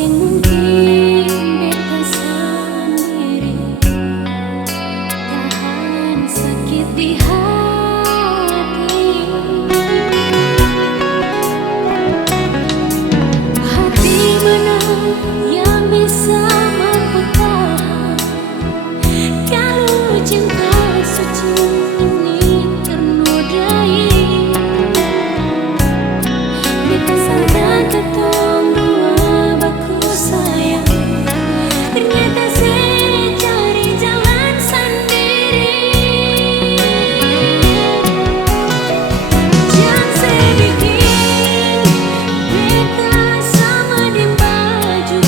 sing mungkin beta sendiri tahan sakit di hati. Hati mana yang bisa mampu tahan kalau cinta suci ini ternodai. Beta sadar ketong dua baku sayang, ternyata saya cari jalan sendiri. Jangan saya bikin beta sama di baju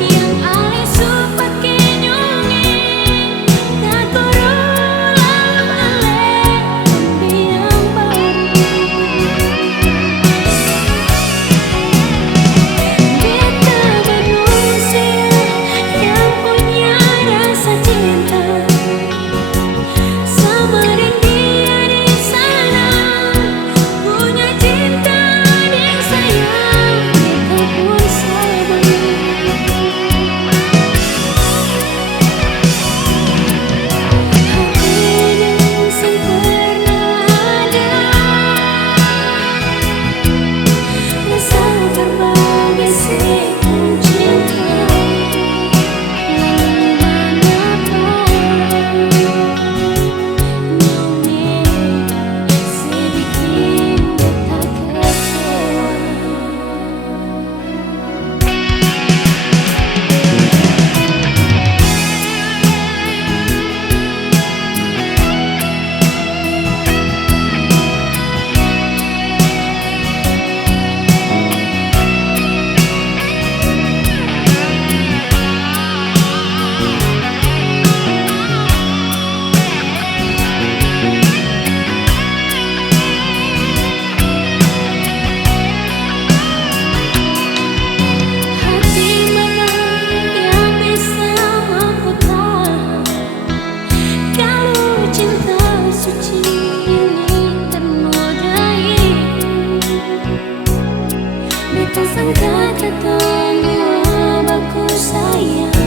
yang ale supat kenyongeng, tak korulang ale ambiang baru. Beta manusia yang punya rasa cinta sama dengan dia di sana, punya cinta dan sayang, beta pun sama. Hatinya sempurna ada rasa berbagai sikap cinta, lalu mengapa nyongeng sebikin beta kecewa. Hati mana yang bisa mampu tahan kalau cinta suci ini ternodai. Beta sangka ketong dua baku sayang,